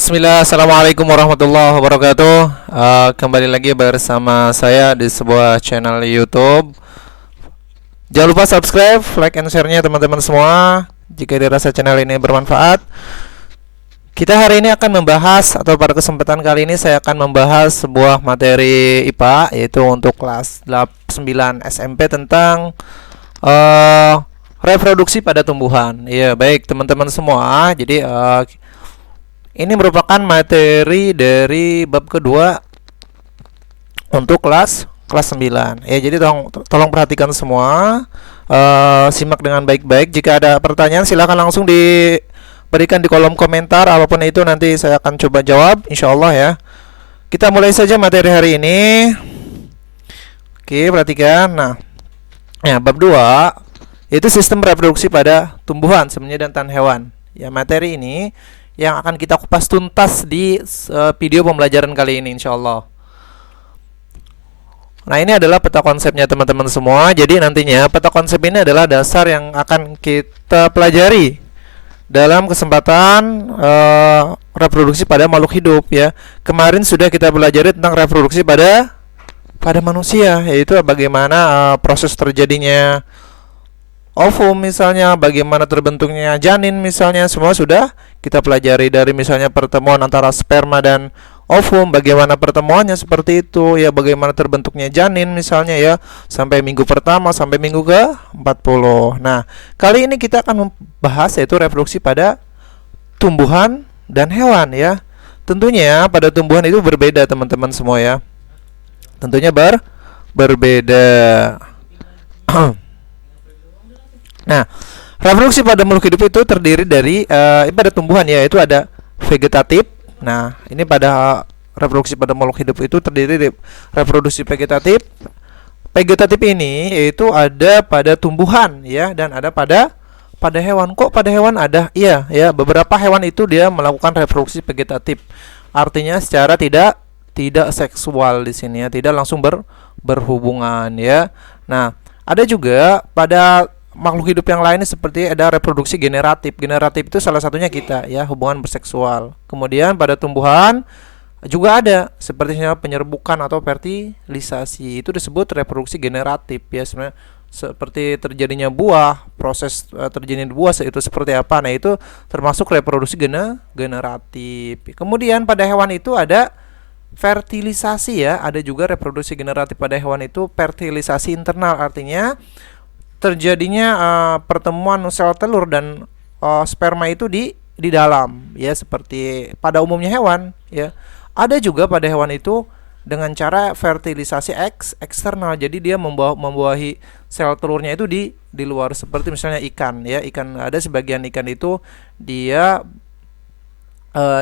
Bismillah, Assalamualaikum warahmatullahi wabarakatuh. Kembali lagi bersama saya di sebuah channel YouTube. Jangan lupa subscribe, like, and share-nya teman-teman semua jika dirasa channel ini bermanfaat. Kita hari ini akan membahas, atau pada kesempatan kali ini saya akan membahas sebuah materi IPA, yaitu untuk kelas 9 SMP tentang reproduksi pada tumbuhan. Ya, baik teman-teman semua. Jadi ini merupakan materi dari bab kedua untuk kelas 9. Ya, jadi tolong perhatikan semua, simak dengan baik-baik. Jika ada pertanyaan silahkan langsung diberikan di kolom komentar, apapun itu nanti saya akan coba jawab insyaallah ya. Kita mulai saja materi hari ini. Oke, perhatikan. Nah, ya, bab 2 yaitu sistem reproduksi pada tumbuhan, sebenarnya dan hewan. Ya, materi ini yang akan kita kupas tuntas di video pembelajaran kali ini insyaallah. Nah, ini adalah peta konsepnya teman-teman semua. Jadi nantinya peta konsep ini adalah dasar yang akan kita pelajari dalam kesempatan reproduksi pada makhluk hidup ya. Kemarin sudah kita pelajari tentang reproduksi pada manusia, yaitu bagaimana proses terjadinya ovum misalnya, bagaimana terbentuknya janin misalnya, semua sudah kita pelajari. Dari misalnya pertemuan antara sperma dan ovum, bagaimana pertemuannya seperti itu ya, bagaimana terbentuknya janin misalnya ya, sampai minggu pertama sampai minggu ke 40. Nah, kali ini kita akan membahas yaitu reproduksi pada tumbuhan dan hewan ya. Tentunya pada tumbuhan itu berbeda teman-teman semua ya. Tentunya berbeda. Nah, reproduksi pada makhluk hidup itu terdiri dari pada tumbuhan ya, itu ada vegetatif. Nah, ini pada reproduksi pada makhluk hidup itu terdiri dari reproduksi vegetatif. Vegetatif ini yaitu ada pada tumbuhan ya, dan ada pada hewan. Kok pada hewan ada? Iya ya, beberapa hewan itu dia melakukan reproduksi vegetatif. Artinya secara tidak seksual di sini ya, tidak langsung berhubungan ya. Nah, ada juga pada makhluk hidup yang lainnya seperti ada reproduksi generatif. Generatif itu salah satunya kita ya, hubungan berseksual. Kemudian pada tumbuhan juga ada seperti penyerbukan atau fertilisasi. Itu disebut reproduksi generatif ya. Sebenarnya seperti terjadinya buah, proses terjadinya buah itu seperti apa. Nah, itu termasuk reproduksi generatif. Kemudian pada hewan itu ada fertilisasi ya. Ada juga reproduksi generatif pada hewan itu fertilisasi internal, artinya terjadinya pertemuan sel telur dan sperma itu di dalam ya, seperti pada umumnya hewan ya. Ada juga pada hewan itu dengan cara fertilisasi eksternal, jadi dia membuahi sel telurnya itu di luar, seperti misalnya ikan ya. Ikan, ada sebagian ikan itu dia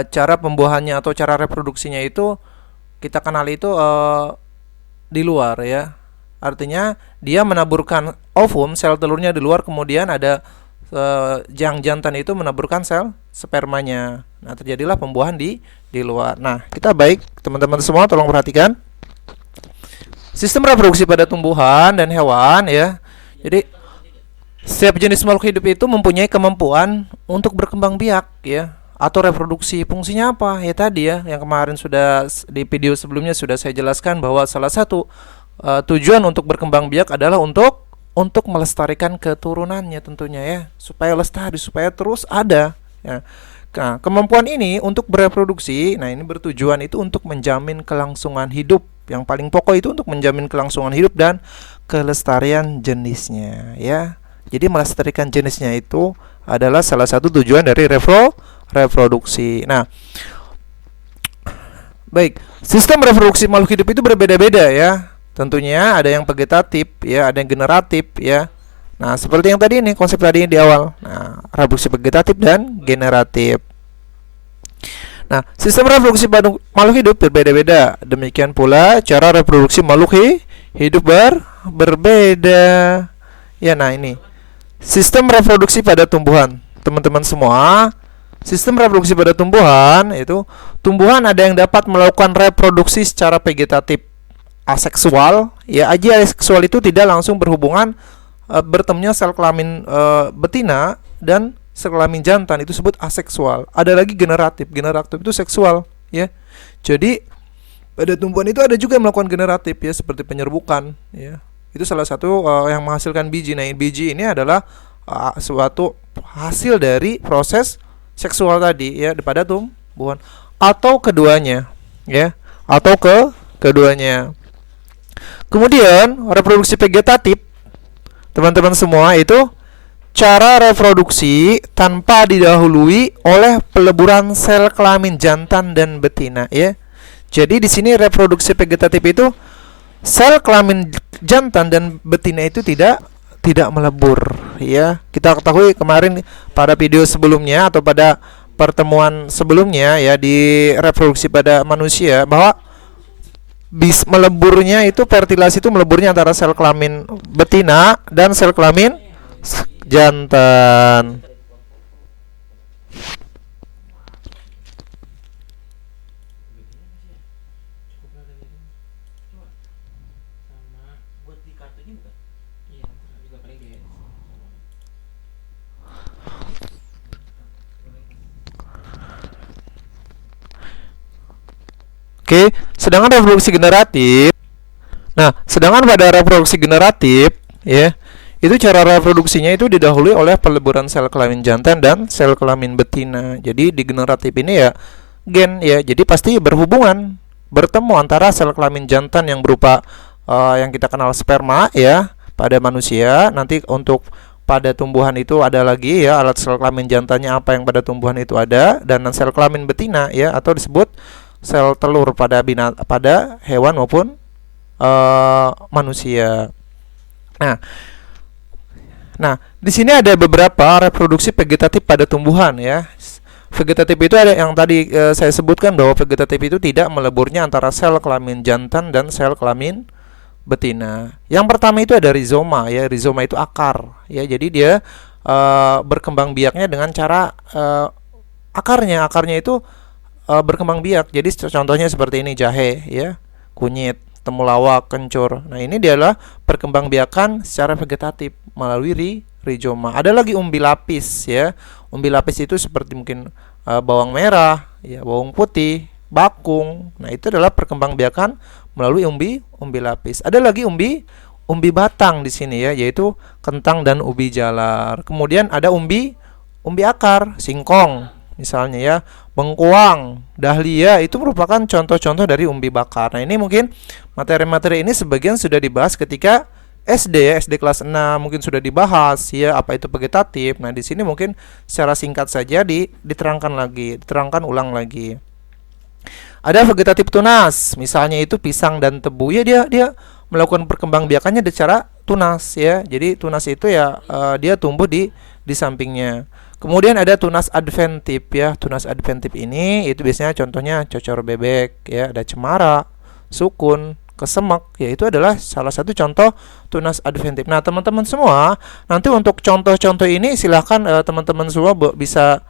cara pembuahannya atau cara reproduksinya itu kita kenal itu di luar ya. Artinya dia menaburkan ovum, sel telurnya di luar, kemudian ada yang jantan itu menaburkan sel spermanya. Nah, terjadilah pembuahan di luar. Nah, kita baik teman-teman semua tolong perhatikan sistem reproduksi pada tumbuhan dan hewan ya. Jadi setiap jenis makhluk hidup itu mempunyai kemampuan untuk berkembang biak ya, atau reproduksi. Fungsinya apa? Ya tadi ya, yang kemarin sudah di video sebelumnya sudah saya jelaskan bahwa salah satu tujuan untuk berkembang biak adalah untuk melestarikan keturunannya tentunya ya, supaya lestari, supaya terus ada ya. Nah, kemampuan ini untuk bereproduksi, nah ini bertujuan itu untuk menjamin kelangsungan hidup. Yang paling pokok itu untuk menjamin kelangsungan hidup dan kelestarian jenisnya ya. Jadi melestarikan jenisnya itu adalah salah satu tujuan dari reproduksi. Nah, baik, sistem reproduksi makhluk hidup itu berbeda-beda ya. Tentunya ada yang vegetatif ya, ada yang generatif ya. Nah, seperti yang tadi ini, konsep tadi di awal. Nah, reproduksi vegetatif dan generatif. Nah, sistem reproduksi pada makhluk hidup berbeda-beda. Demikian pula cara reproduksi makhluk hidup berbeda. Ya, nah ini sistem reproduksi pada tumbuhan. Teman-teman semua, sistem reproduksi pada tumbuhan itu, tumbuhan ada yang dapat melakukan reproduksi secara vegetatif aseksual ya. Aseksual itu tidak langsung berhubungan bertemunya sel kelamin betina dan sel kelamin jantan itu disebut aseksual. Ada lagi generatif. Generatif itu seksual, ya. Jadi pada tumbuhan itu ada juga yang melakukan generatif, ya, seperti penyerbukan, ya. Itu salah satu yang menghasilkan biji. Nah, biji ini adalah suatu hasil dari proses seksual tadi, ya, pada tumbuhan atau keduanya, ya, atau keduanya. Kemudian reproduksi vegetatif, teman-teman semua, itu cara reproduksi tanpa didahului oleh peleburan sel kelamin jantan dan betina, ya. Jadi di sini reproduksi vegetatif itu sel kelamin jantan dan betina itu tidak melebur, ya. Kita ketahui kemarin pada video sebelumnya atau pada pertemuan sebelumnya, ya, di reproduksi pada manusia, bahwa meleburnya itu, fertilasi itu meleburnya antara sel kelamin betina dan sel kelamin jantan. Oke, sedangkan reproduksi generatif. Nah, sedangkan pada reproduksi generatif, ya, itu cara reproduksinya itu didahului oleh peleburan sel kelamin jantan dan sel kelamin betina. Jadi di generatif ini, ya, gen, ya, jadi pasti berhubungan, bertemu antara sel kelamin jantan yang berupa yang kita kenal sperma, ya, pada manusia. Nanti untuk pada tumbuhan itu ada lagi, ya, alat sel kelamin jantannya apa yang pada tumbuhan itu ada, dan sel kelamin betina, ya, atau disebut sel telur pada pada hewan maupun manusia. Nah, di sini ada beberapa reproduksi vegetatif pada tumbuhan, ya. Vegetatif itu ada yang tadi saya sebutkan, bahwa vegetatif itu tidak meleburnya antara sel kelamin jantan dan sel kelamin betina. Yang pertama itu ada rizoma, ya. Rizoma itu akar, ya. Jadi dia berkembang biaknya dengan cara akarnya itu berkembang biak. Jadi contohnya seperti ini, jahe, ya, kunyit, temulawak, kencur. Nah, ini dialah perkembangbiakan secara vegetatif melalui rizoma. Ada lagi umbi lapis, ya. Umbi lapis itu seperti mungkin bawang merah, ya, bawang putih, bakung. Nah, itu adalah perkembangbiakan melalui umbi lapis. Ada lagi umbi batang di sini, ya, yaitu kentang dan ubi jalar. Kemudian ada umbi akar, singkong misalnya, ya, bengkuang, dahlia, itu merupakan contoh-contoh dari umbi bakar. Nah, ini mungkin materi-materi ini sebagian sudah dibahas ketika SD, ya, SD kelas 6 mungkin sudah dibahas, ya, apa itu vegetatif. Nah, di sini mungkin secara singkat saja diterangkan ulang lagi. Ada vegetatif tunas, misalnya itu pisang dan tebu, ya, dia melakukan perkembangbiakannya secara tunas, ya. Jadi tunas itu, ya, dia tumbuh di sampingnya. Kemudian ada tunas adventif, ya. Tunas adventif ini itu biasanya contohnya cocor bebek, ya, ada cemara, sukun, kesemek, ya, itu adalah salah satu contoh tunas adventif. Nah, teman-teman semua, nanti untuk contoh-contoh ini silahkan teman-teman semua bisa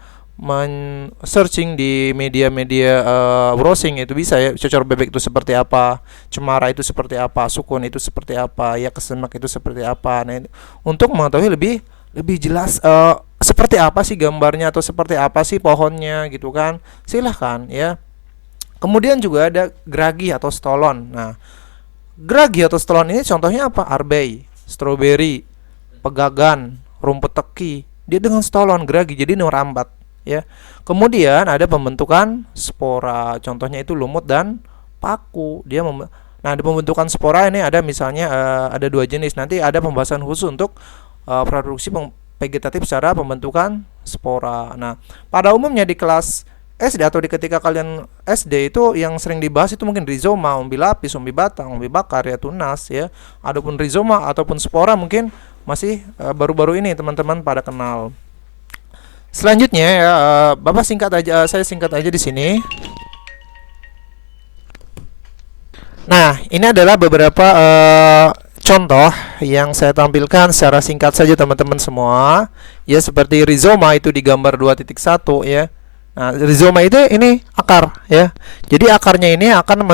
searching di media-media browsing, itu bisa, ya. Cocor bebek itu seperti apa, cemara itu seperti apa, sukun itu seperti apa, ya, kesemek itu seperti apa. Nah, untuk mengetahui lebih jelas seperti apa sih gambarnya atau seperti apa sih pohonnya, gitu kan, silahkan, ya. Kemudian juga ada geragi atau stolon. Nah, geragi atau stolon ini contohnya apa? Arbei, stroberi, pegagan, rumput teki. Dia dengan stolon geragi, jadi merambat, ya. Kemudian ada pembentukan spora, contohnya itu lumut dan paku. Nah, di pembentukan spora ini ada misalnya ada dua jenis. Nanti ada pembahasan khusus untuk produksi vegetatif secara pembentukan spora. Nah, pada umumnya di kelas SD atau ketika kalian SD itu yang sering dibahas itu mungkin rizoma, umbi lapis, umbi batang, umbi bakar, ya, tunas, ya. Adapun rizoma ataupun spora mungkin masih baru-baru ini teman-teman pada kenal. Selanjutnya, ya, saya singkat aja di sini. Nah, ini adalah beberapa contoh yang saya tampilkan secara singkat saja teman-teman semua, ya, seperti rizoma itu di gambar 2.1, ya. Nah, rizoma itu ini akar, ya. Jadi akarnya ini akan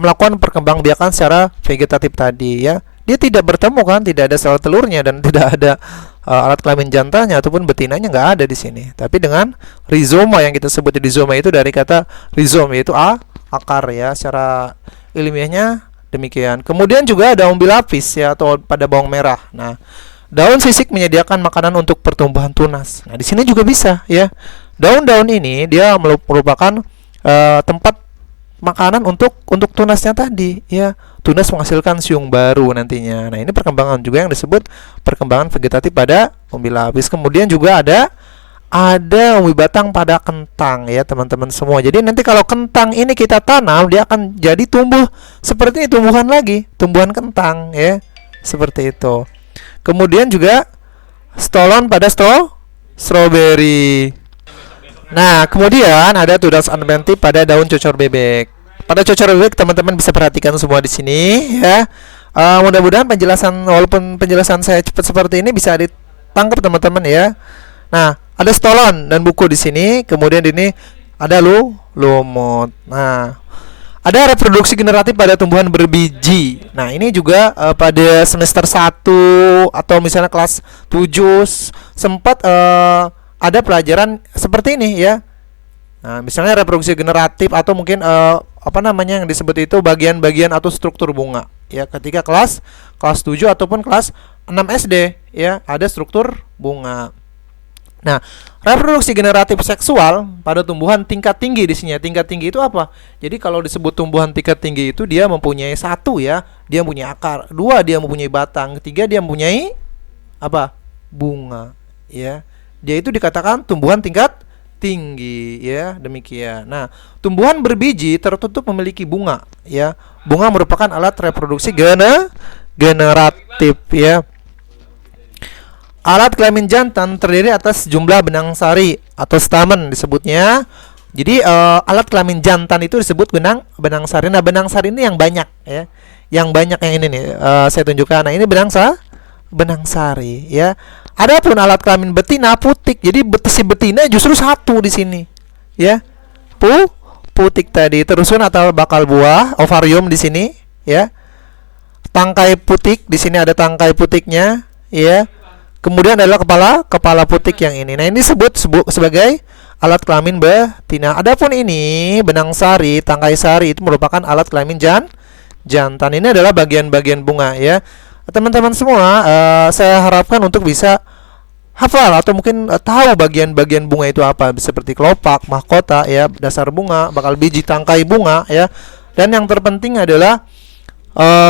melakukan perkembangbiakan secara vegetatif tadi, ya. dia tidak bertemu kan, tidak ada sel telurnya dan tidak ada alat kelamin jantannya ataupun betinanya, nggak ada di sini. Tapi dengan rizoma yang kita sebut rizoma itu dari kata rizom, yaitu akar ya, secara ilmiahnya demikian. Kemudian juga daun bilapis ya, atau pada bawang merah. Nah, daun sisik menyediakan makanan untuk pertumbuhan tunas. Nah, di sini juga bisa ya. Daun-daun ini dia merupakan tempat makanan untuk tunasnya tadi ya. Tunas menghasilkan siung baru nantinya. Nah, ini perkembangan juga yang disebut perkembangan vegetatif pada umbi lapis. Kemudian juga ada umbi batang pada kentang ya, teman-teman semua. Jadi nanti kalau kentang ini kita tanam, dia akan jadi tumbuh seperti ini, tumbuhan lagi, tumbuhan kentang ya. Seperti itu. Kemudian juga stolon pada stroberi. Nah, kemudian ada tunas adventif pada daun cocor bebek. Pada cocor bebek teman-teman bisa perhatikan semua di sini ya. Mudah-mudahan walaupun penjelasan saya cepat seperti ini bisa ditangkap teman-teman ya. Nah, ada stolon dan buku di sini. Kemudian ini ada lumut. Nah, ada reproduksi generatif pada tumbuhan berbiji. Nah, ini juga pada semester 1 atau misalnya kelas 7 sempat ada pelajaran seperti ini ya. Nah, misalnya reproduksi generatif atau mungkin yang disebut itu bagian-bagian atau struktur bunga ya, ketika kelas 7 ataupun kelas 6 SD ya, ada struktur bunga. Nah, reproduksi generatif seksual pada tumbuhan tingkat tinggi di sini. Tingkat tinggi itu apa? Jadi kalau disebut tumbuhan tingkat tinggi itu dia mempunyai satu ya, dia mempunyai akar, dua dia mempunyai batang, ketiga dia mempunyai bunga ya. Dia itu dikatakan tumbuhan tingkat tinggi ya, demikian. Nah, tumbuhan berbiji tertutup memiliki bunga ya. Bunga merupakan alat reproduksi generatif ya. Alat kelamin jantan terdiri atas jumlah benang sari atau stamen disebutnya. Jadi alat kelamin jantan itu disebut benang sari. Nah, benang sari ini yang banyak ya. Yang banyak yang ini nih saya tunjukkan. Nah, ini benang sari ya. Adapun alat kelamin betina putik. Jadi si betina justru satu di sini. Ya. Putik tadi, terusun atau bakal buah, ovarium di sini, ya. Tangkai putik, di sini ada tangkai putiknya, ya. Kemudian adalah kepala putik yang ini. Nah, ini disebut sebagai alat kelamin betina. Adapun ini benang sari, tangkai sari itu merupakan alat kelamin jantan. Ini adalah bagian-bagian bunga, ya. Teman-teman semua, saya harapkan untuk bisa hafal atau mungkin tahu bagian-bagian bunga itu apa, seperti kelopak, mahkota ya, dasar bunga, bakal biji, tangkai bunga ya. Dan yang terpenting adalah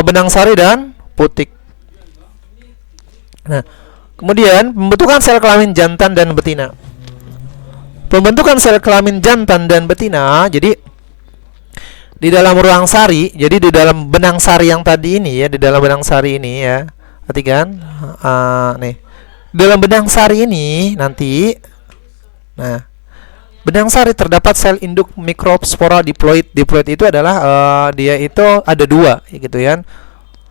benang sari dan putik. Nah, kemudian pembentukan sel kelamin jantan dan betina. Pembentukan sel kelamin jantan dan betina, jadi di dalam ruang sari, jadi di dalam benang sari yang tadi ini ya, di dalam benang sari ini ya, perhatikan, nih, dalam benang sari ini nanti, nah, benang sari terdapat sel induk mikrospora diploid. Diploid itu adalah dia itu ada dua, gitu ya.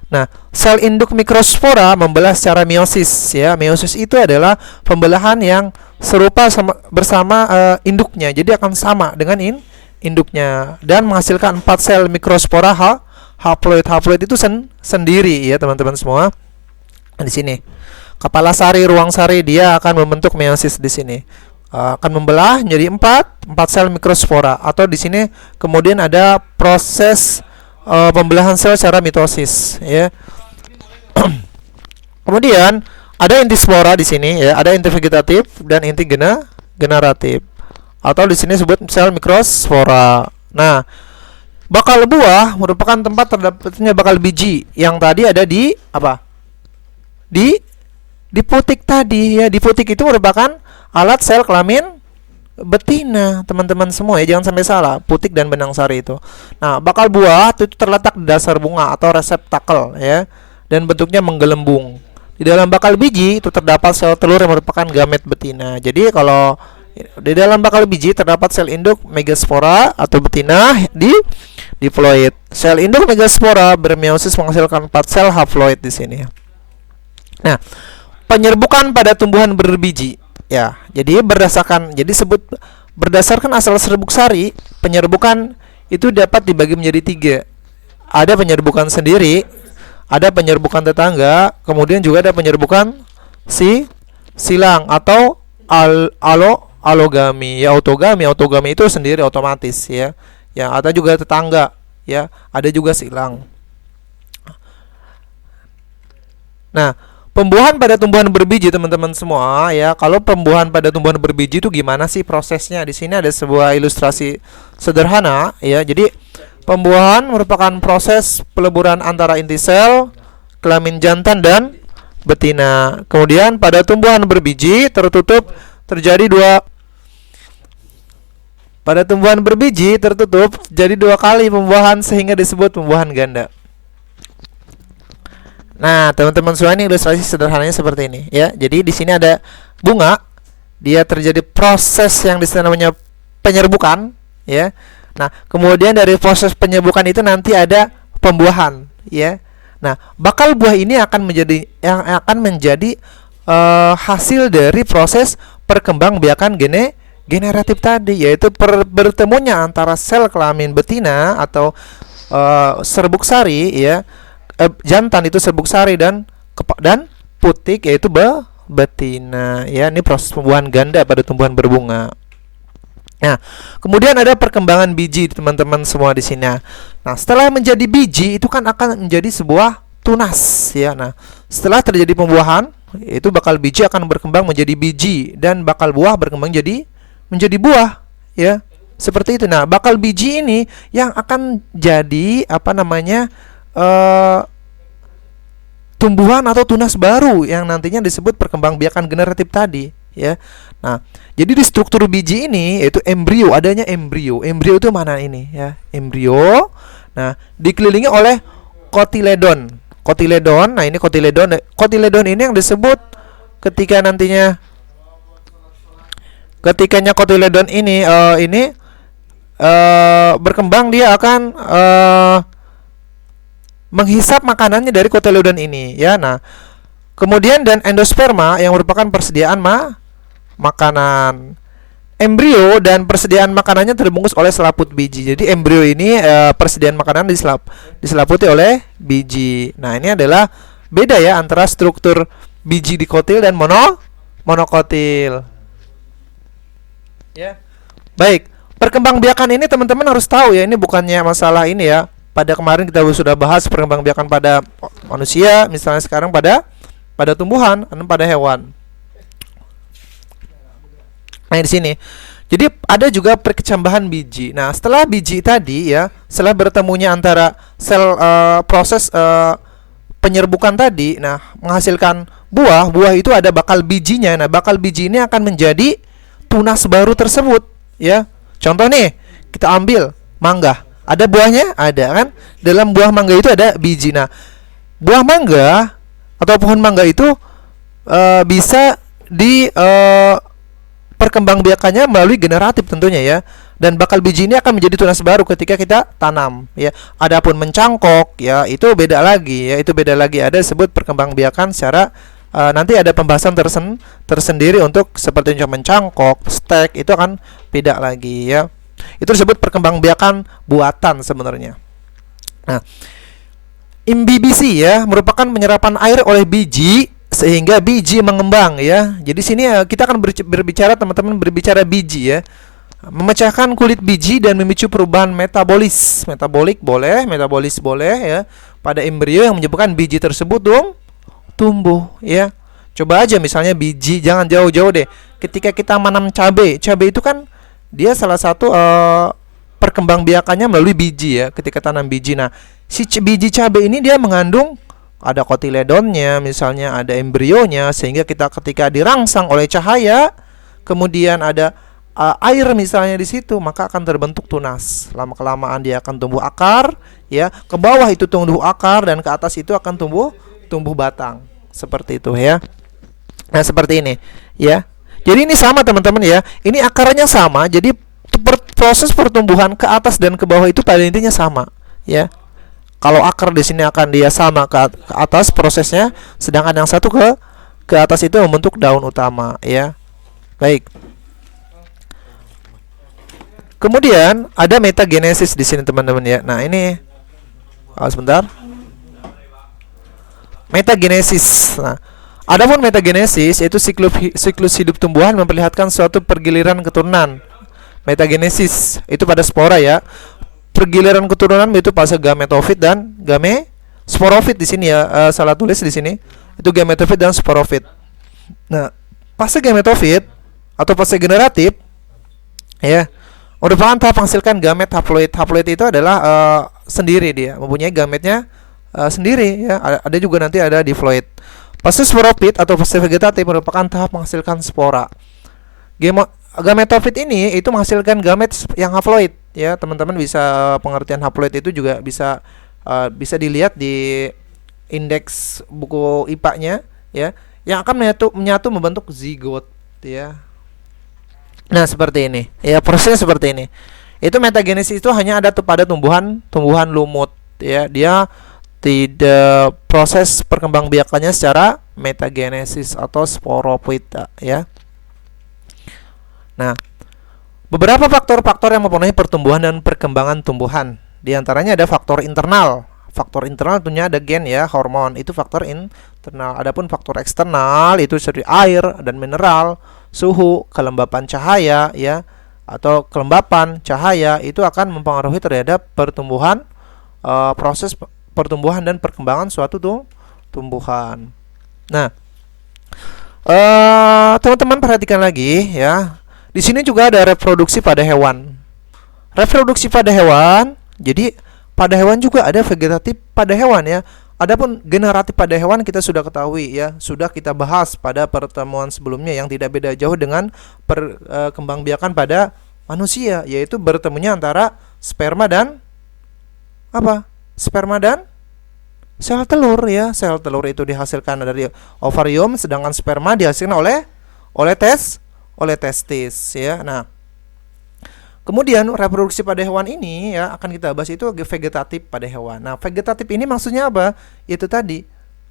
Nah, sel induk mikrospora membelah secara meiosis ya. Meiosis itu adalah pembelahan yang serupa bersama induknya, jadi akan sama dengan induknya dan menghasilkan 4 sel mikrospora haploid. Haploid itu sendiri ya teman-teman semua. Di sini kepala sari, ruang sari, dia akan membentuk meiosis di sini. Akan membelah menjadi 4 sel mikrospora, atau di sini kemudian ada proses pembelahan sel secara mitosis ya. Kemudian ada inti spora di sini ya, ada inti vegetatif dan inti generatif. Atau di sini disebut sel mikrospora. Nah, bakal buah merupakan tempat terdapatnya bakal biji yang tadi ada di apa? Di putik tadi ya. Di putik itu merupakan alat sel kelamin betina, teman-teman semua ya, jangan sampai salah, putik dan benang sari itu. Nah, bakal buah itu terletak di dasar bunga atau reseptakel ya, dan bentuknya menggelembung. Di dalam bakal biji itu terdapat sel telur yang merupakan gamet betina. Jadi kalau di dalam bakal biji terdapat sel induk megaspora atau betina di diploid. Sel induk megaspora bermeiosis menghasilkan 4 sel haploid di sini. Nah, penyerbukan pada tumbuhan berbiji ya. Jadi berdasarkan asal serbuk sari, penyerbukan itu dapat dibagi menjadi 3. Ada penyerbukan sendiri, ada penyerbukan tetangga, kemudian juga ada penyerbukan silang atau alogami. Ya, autogami itu sendiri otomatis ya. Ya, ada juga tetangga ya, ada juga silang. Nah, pembuahan pada tumbuhan berbiji teman-teman semua ya. Kalau pembuahan pada tumbuhan berbiji itu gimana sih prosesnya? Di sini ada sebuah ilustrasi sederhana ya. Jadi pembuahan merupakan proses peleburan antara inti sel, kelamin jantan dan betina. Kemudian pada tumbuhan berbiji tertutup terjadi dua kali pembuahan sehingga disebut pembuahan ganda. Nah, teman-teman semua, ini ilustrasi sederhananya seperti ini ya. Jadi di sini ada bunga, dia terjadi proses yang disebut namanya penyerbukan ya. Nah, kemudian dari proses penyerbukan itu nanti ada pembuahan ya. Nah, bakal buah ini akan menjadi hasil dari proses perkembangbiakan generatif tadi, yaitu bertemunya antara sel kelamin betina atau serbuk sari ya. Jantan itu serbuk sari dan putik yaitu betina ya. Ini proses pembuahan ganda pada tumbuhan berbunga. Nah, kemudian ada perkembangan biji teman-teman semua di sini. Nah, setelah menjadi biji itu kan akan menjadi sebuah tunas ya. Nah, setelah terjadi pembuahan, itu bakal biji akan berkembang menjadi biji dan bakal buah berkembang menjadi buah ya. Seperti itu. Nah, bakal biji ini yang akan jadi tumbuhan atau tunas baru yang nantinya disebut perkembangbiakan generatif tadi ya. Nah, jadi di struktur biji ini yaitu embrio, adanya embrio. Embrio itu mana ini ya? Embrio. Nah, dikelilingi oleh kotiledon. Nah, ini kotiledon. Kotiledon ini yang disebut ketikanya kotiledon ini berkembang, dia akan menghisap makanannya dari kotiledon ini ya. Nah, kemudian dan endosperma yang merupakan persediaan makanan. Embrio dan persediaan makanannya terbungkus oleh selaput biji. Jadi embrio ini persediaan makanan diselaputi oleh biji. Nah, ini adalah beda ya antara struktur biji dikotil dan monokotil. Ya. Baik, perkembangbiakan ini teman-teman harus tahu ya, ini bukannya masalah ini ya. Pada kemarin kita sudah bahas perkembangbiakan pada manusia, misalnya sekarang pada tumbuhan dan pada hewan. Nah, di sini. Jadi ada juga perkecambahan biji. Nah, setelah biji tadi ya, setelah bertemunya antara sel proses penyerbukan tadi, nah menghasilkan buah. Buah itu ada bakal bijinya. Nah, bakal biji ini akan menjadi tunas baru tersebut ya. Contoh nih, kita ambil mangga. Ada buahnya? Ada kan? Dalam buah mangga itu ada biji. Nah, buah mangga atau pohon mangga itu bisa perkembangbiakannya melalui generatif tentunya ya. Dan bakal biji ini akan menjadi tunas baru ketika kita tanam ya. Adapun mencangkok ya, itu beda lagi ya. Itu beda lagi, ada disebut perkembangbiakan secara nanti ada pembahasan tersendiri untuk seperti mencangkok, stek, itu akan beda lagi ya. Itu disebut perkembangbiakan buatan sebenarnya. Nah, imbibisi ya merupakan penyerapan air oleh biji sehingga biji mengembang ya. Jadi sini kita akan berbicara teman-teman biji ya. Memecahkan kulit biji dan memicu perubahan metabolis. Metabolis boleh ya. Pada embrio yang menyebabkan biji tersebut tumbuh ya. Coba aja misalnya biji, jangan jauh-jauh deh. Ketika kita menanam cabai itu kan dia salah satu perkembangbiakannya melalui biji ya, ketika tanam biji. Nah, si biji cabai ini dia mengandung ada kotiledonnya, misalnya ada embrionya, sehingga ketika dirangsang oleh cahaya, kemudian ada air misalnya di situ, maka akan terbentuk tunas. Lama-kelamaan dia akan tumbuh akar ya, ke bawah itu tumbuh akar dan ke atas itu akan tumbuh batang. Seperti itu ya. Nah, seperti ini ya. Jadi ini sama teman-teman ya. Ini akarnya sama. Jadi proses pertumbuhan ke atas dan ke bawah itu pada intinya sama ya. Kalau akar di sini akan dia sama ke atas prosesnya, sedangkan yang satu ke atas itu membentuk daun utama ya. Baik. Kemudian ada metagenesis di sini teman-teman ya. Nah, ini sebentar. Metagenesis. Nah, adapun metagenesis yaitu siklus hidup tumbuhan memperlihatkan suatu pergiliran keturunan. Metagenesis itu pada spora ya. Pergiliran keturunan itu fase gametofit dan sporofit di sini ya. Salah tulis di sini. Itu gametofit dan sporofit. Nah, fase gametofit atau fase generatif ya merupakan tahap menghasilkan gamet haploid. Haploid itu adalah sendiri, dia mempunyai gametnya sendiri ya. Ada juga nanti ada diploid. Fase sporofit atau fase vegetatif merupakan tahap menghasilkan spora. Gametofit ini itu menghasilkan gamet yang haploid ya. Teman-teman bisa pengertian haploid itu juga bisa dilihat di indeks buku IPA-nya ya, yang akan menyatu membentuk zigot ya. Nah, seperti ini. Ya, prosesnya seperti ini. Itu metagenesis itu hanya ada pada tumbuhan lumut ya. Dia tidak proses perkembangbiakannya secara metagenesis atau sporophyta ya. Nah, beberapa faktor-faktor yang mempengaruhi pertumbuhan dan perkembangan tumbuhan. Di antaranya ada faktor internal. Faktor internal tentunya ada gen ya, hormon, itu faktor internal. Adapun faktor eksternal itu seperti air dan mineral, suhu, kelembapan cahaya ya, atau kelembapan cahaya itu akan mempengaruhi terhadap pertumbuhan, proses pertumbuhan dan perkembangan suatu tumbuhan. Nah, teman-teman perhatikan lagi ya. Di sini juga ada reproduksi pada hewan. Reproduksi pada hewan, jadi pada hewan juga ada vegetatif pada hewan ya. Adapun generatif pada hewan kita sudah ketahui ya, sudah kita bahas pada pertemuan sebelumnya yang tidak beda jauh dengan perkembangbiakan pada manusia, yaitu bertemunya antara sperma dan apa? Sperma dan sel telur ya. Sel telur itu dihasilkan dari ovarium, sedangkan sperma dihasilkan oleh testis ya. Nah, kemudian reproduksi pada hewan ini ya akan kita bahas itu vegetatif pada hewan. Nah, vegetatif ini maksudnya apa? Itu tadi,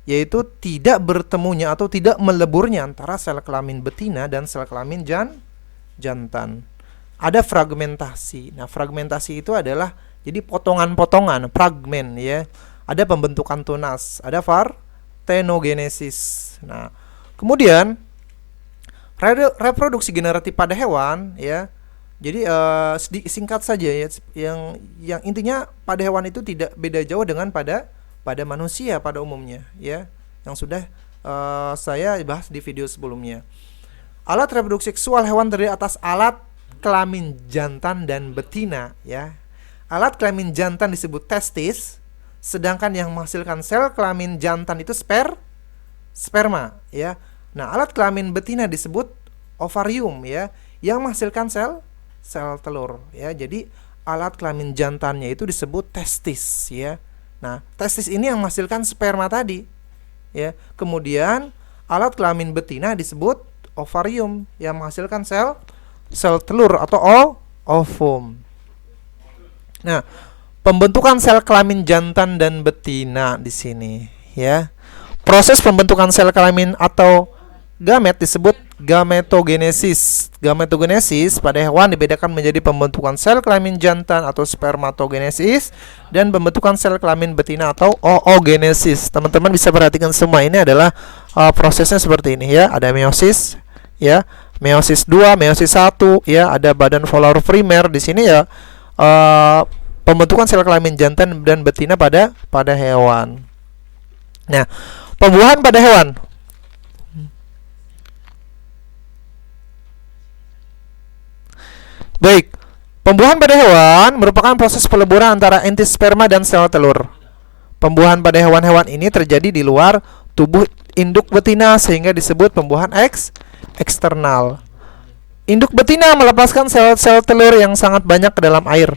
yaitu tidak bertemunya atau tidak meleburnya antara sel kelamin betina dan sel kelamin jantan. Ada fragmentasi. Nah, fragmentasi itu adalah jadi potongan-potongan, fragmen ya. Ada pembentukan tunas, ada partenogenesis. Nah, kemudian reproduksi generatif pada hewan ya. Jadi singkat saja ya, yang intinya pada hewan itu tidak beda jauh dengan pada manusia pada umumnya ya, yang sudah saya bahas di video sebelumnya. Alat reproduksi seksual hewan terdiri atas alat kelamin jantan dan betina ya. Alat kelamin jantan disebut testis, sedangkan yang menghasilkan sel kelamin jantan itu sperma ya. Nah, alat kelamin betina disebut ovarium ya, yang menghasilkan sel telur ya. Jadi alat kelamin jantannya itu disebut testis ya. Nah, testis ini yang menghasilkan sperma tadi ya. Kemudian alat kelamin betina disebut ovarium yang menghasilkan sel telur atau ovum. Nah, pembentukan sel kelamin jantan dan betina di sini ya. Proses pembentukan sel kelamin atau gamet disebut gametogenesis. Gametogenesis pada hewan dibedakan menjadi pembentukan sel kelamin jantan atau spermatogenesis dan pembentukan sel kelamin betina atau oogenesis. Teman-teman bisa perhatikan semua ini adalah prosesnya seperti ini ya. Ada meiosis ya, meiosis 2, meiosis 1 ya, ada badan follicular primer di sini ya. Pembentukan sel kelamin jantan dan betina pada hewan. Nah, pembuahan pada hewan. Baik, pembuahan pada hewan merupakan proses peleburan antara entisperma dan sel telur. Pembuahan pada hewan-hewan ini terjadi di luar tubuh induk betina sehingga disebut pembuahan eksternal. Induk betina melepaskan sel-sel telur yang sangat banyak ke dalam air.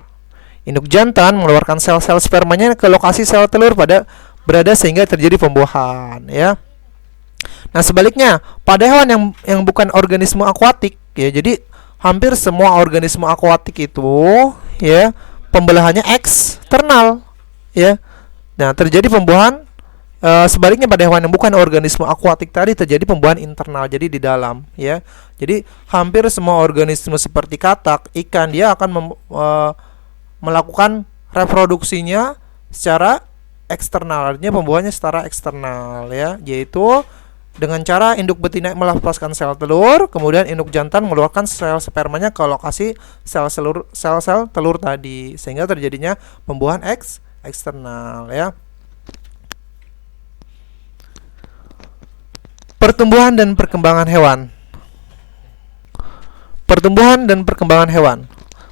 Induk jantan mengeluarkan sel-sel spermanya ke lokasi sel telur berada sehingga terjadi pembuahan ya. Nah, sebaliknya pada hewan yang bukan organisme akuatik ya, jadi hampir semua organisme akuatik itu ya pembelahannya eksternal ya. Nah, terjadi pembuahan sebaliknya pada hewan yang bukan organisme akuatik tadi terjadi pembuahan internal, jadi di dalam ya. Jadi hampir semua organisme seperti katak, ikan, dia akan melakukan reproduksinya secara eksternal, artinya pembuahannya secara eksternal ya, yaitu dengan cara induk betina melepaskan sel telur, kemudian induk jantan mengeluarkan sel spermanya ke lokasi sel-sel telur tadi, sehingga terjadinya pembuahan eksternal ya. Pertumbuhan dan perkembangan hewan. Pertumbuhan dan perkembangan hewan.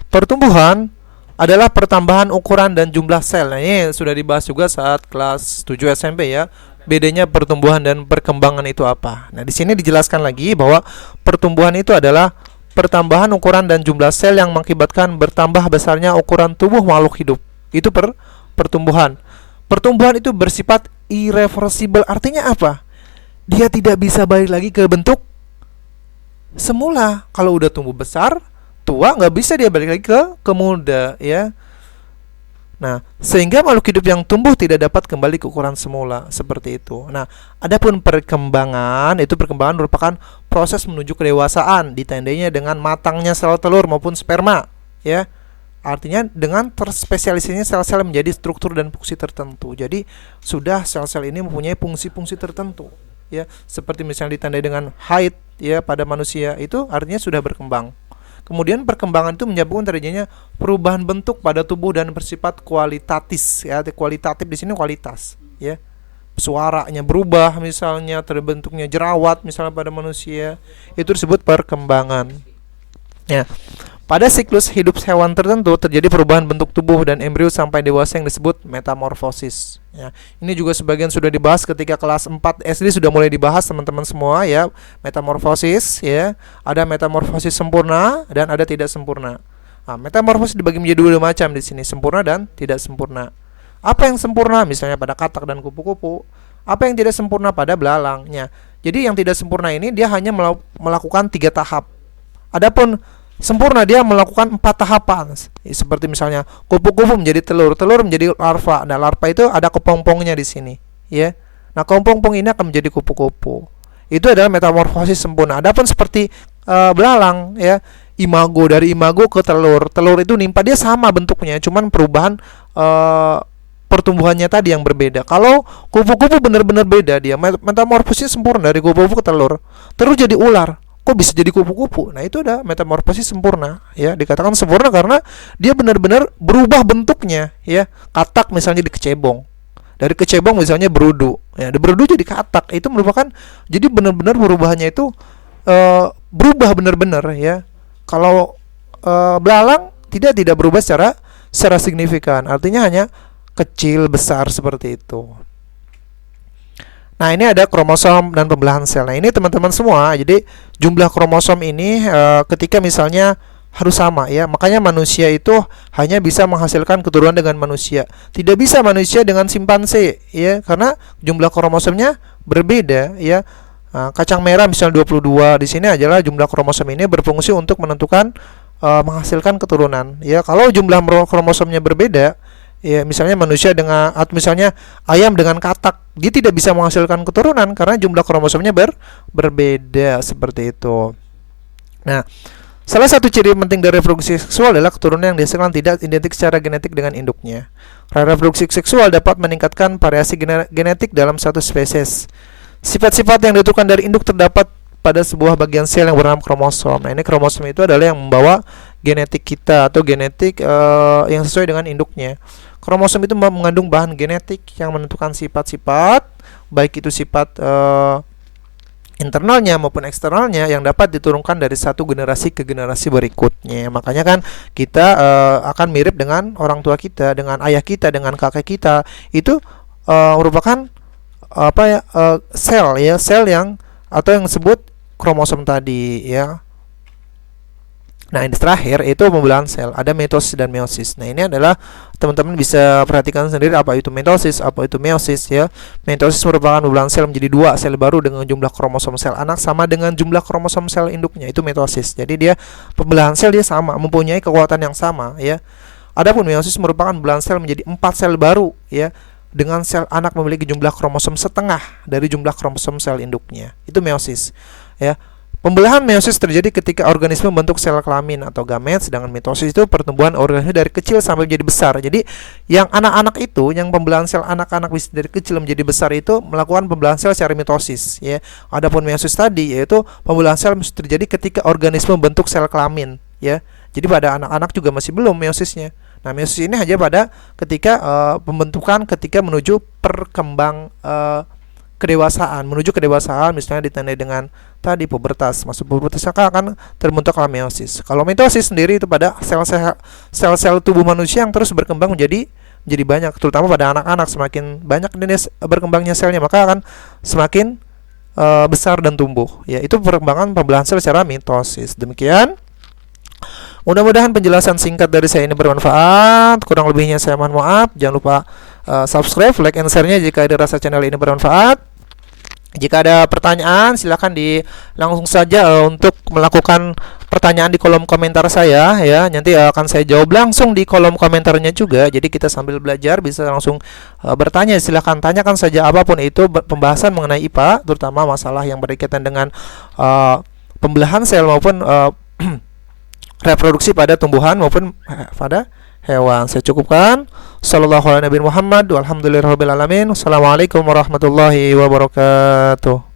Pertumbuhan adalah pertambahan ukuran dan jumlah sel. Nah, ini sudah dibahas juga saat kelas 7 SMP ya. Bedanya pertumbuhan dan perkembangan itu apa? Nah, di sini dijelaskan lagi bahwa pertumbuhan itu adalah pertambahan ukuran dan jumlah sel yang mengakibatkan bertambah besarnya ukuran tubuh makhluk hidup. Itu pertumbuhan. Pertumbuhan itu bersifat irreversible. Artinya apa? Dia tidak bisa balik lagi ke bentuk semula. Kalau udah tumbuh besar, tua, nggak bisa dia balik lagi ke muda ya. Nah, sehingga makhluk hidup yang tumbuh tidak dapat kembali ke ukuran semula seperti itu. Nah, adapun perkembangan, itu perkembangan merupakan proses menuju kedewasaan, ditandainya dengan matangnya sel telur maupun sperma ya. Artinya dengan terspesialisasinya sel-sel menjadi struktur dan fungsi tertentu. Jadi sudah sel-sel ini mempunyai fungsi-fungsi tertentu ya, seperti misalnya ditandai dengan haid ya pada manusia, itu artinya sudah berkembang. Kemudian perkembangan itu menyebabkan terjadinya perubahan bentuk pada tubuh dan bersifat kualitatif ya. Kualitatif di sini kualitas ya. Suaranya berubah misalnya, terbentuknya jerawat misalnya pada manusia, itu disebut perkembangan. Ya. Pada siklus hidup hewan tertentu terjadi perubahan bentuk tubuh dan embrio sampai dewasa yang disebut metamorfosis. Ya, ini juga sebagian sudah dibahas ketika kelas 4 SD, sudah mulai dibahas teman-teman semua ya, metamorfosis ya. Ada metamorfosis sempurna dan ada tidak sempurna. Nah, metamorfosis dibagi menjadi dua macam di sini, sempurna dan tidak sempurna. Apa yang sempurna? Misalnya pada katak dan kupu-kupu. Apa yang tidak sempurna? Pada belalangnya. Jadi yang tidak sempurna ini dia hanya melakukan 3 tahap. Adapun sempurna dia melakukan 4 tahapan. Seperti misalnya kupu-kupu menjadi telur, telur menjadi larva. Nah, larva itu ada kepompongnya di sini, ya. Nah, kepompong ini akan menjadi kupu-kupu. Itu adalah metamorfosis sempurna. Adapun seperti belalang, ya, imago, dari imago ke telur. Telur itu nimpa, dia sama bentuknya, cuman perubahan pertumbuhannya tadi yang berbeda. Kalau kupu-kupu benar-benar beda, dia metamorfosis sempurna dari kupu-kupu ke telur. Terus jadi ular. Kok bisa jadi kupu-kupu? Nah, itu udah metamorfosis sempurna ya. Dikatakan sempurna karena dia benar-benar berubah bentuknya ya. Katak misalnya di kecebong. Dari kecebong misalnya berudu. Ya, di berudu jadi katak. Itu merupakan, jadi benar-benar perubahannya itu berubah benar-benar ya. Kalau belalang tidak berubah secara signifikan. Artinya hanya kecil besar seperti itu. Nah, ini ada kromosom dan pembelahan sel. Nah, ini teman-teman semua. Jadi jumlah kromosom ini ketika misalnya harus sama ya. Makanya manusia itu hanya bisa menghasilkan keturunan dengan manusia. Tidak bisa manusia dengan simpanse ya, karena jumlah kromosomnya berbeda ya. Kacang merah misalnya 22, di sini adalah jumlah kromosom ini berfungsi untuk menentukan menghasilkan keturunan ya. Kalau jumlah kromosomnya berbeda ya, misalnya manusia dengan, atau misalnya ayam dengan katak, dia tidak bisa menghasilkan keturunan karena jumlah kromosomnya berbeda seperti itu. Nah, salah satu ciri penting dari reproduksi seksual adalah keturunan yang dihasilkan tidak identik secara genetik dengan induknya. Reproduksi seksual dapat meningkatkan variasi genetik dalam satu spesies. Sifat-sifat yang ditentukan dari induk terdapat pada sebuah bagian sel yang bernama kromosom. Nah, ini kromosom itu adalah yang membawa genetik kita atau genetik yang sesuai dengan induknya. Kromosom itu mengandung bahan genetik yang menentukan sifat-sifat, baik itu sifat internalnya maupun eksternalnya, yang dapat diturunkan dari satu generasi ke generasi berikutnya. Makanya kan kita akan mirip dengan orang tua kita, dengan ayah kita, dengan kakek kita. Itu merupakan sel ya, sel yang atau yang disebut kromosom tadi ya. Nah, ini terakhir itu pembelahan sel, ada mitosis dan meiosis. Nah, ini adalah teman-teman bisa perhatikan sendiri apa itu mitosis, apa itu meiosis ya. Mitosis merupakan pembelahan sel menjadi 2 sel baru dengan jumlah kromosom sel anak sama dengan jumlah kromosom sel induknya, itu mitosis. Jadi dia pembelahan sel dia sama, mempunyai kekuatan yang sama ya. Adapun meiosis merupakan pembelahan sel menjadi 4 sel baru ya, dengan sel anak memiliki jumlah kromosom setengah dari jumlah kromosom sel induknya. Itu meiosis ya. Pembelahan meiosis terjadi ketika organisme membentuk sel kelamin atau gamet, sedangkan mitosis itu pertumbuhan organisme dari kecil sampai menjadi besar. Jadi yang anak-anak itu, yang pembelahan sel anak-anak bisa dari kecil menjadi besar itu melakukan pembelahan sel secara mitosis ya. Adapun meiosis tadi yaitu pembelahan sel terjadi ketika organisme membentuk sel kelamin ya. Jadi pada anak-anak juga masih belum meosisnya. Nah, meiosis ini hanya pada ketika pembentukan ketika menuju menuju kedewasaan, misalnya ditandai dengan tadi pubertas. Masuk pubertas akan terbentuklah meiosis. Kalau mitosis sendiri itu pada sel-sel tubuh manusia yang terus berkembang menjadi banyak, terutama pada anak-anak. Semakin banyak jenis berkembangnya selnya, maka akan semakin besar dan tumbuh. Ya, itu perkembangan pembelahan sel secara mitosis. Demikian. Mudah-mudahan penjelasan singkat dari saya ini bermanfaat. Kurang lebihnya saya mohon maaf. Jangan lupa subscribe, like, and share-nya jika ada rasa channel ini bermanfaat. Jika ada pertanyaan, silakan langsung saja untuk melakukan pertanyaan di kolom komentar saya ya. Nanti akan saya jawab langsung di kolom komentarnya juga. Jadi kita sambil belajar bisa langsung bertanya. Silakan tanyakan saja apapun itu pembahasan mengenai IPA, terutama masalah yang berkaitan dengan pembelahan sel maupun reproduksi pada tumbuhan maupun pada hewan. Saya cukupkan. Sallallahu alaihi Muhammad walhamdulillahirabbil alamin. Wassalamualaikum warahmatullahi wabarakatuh.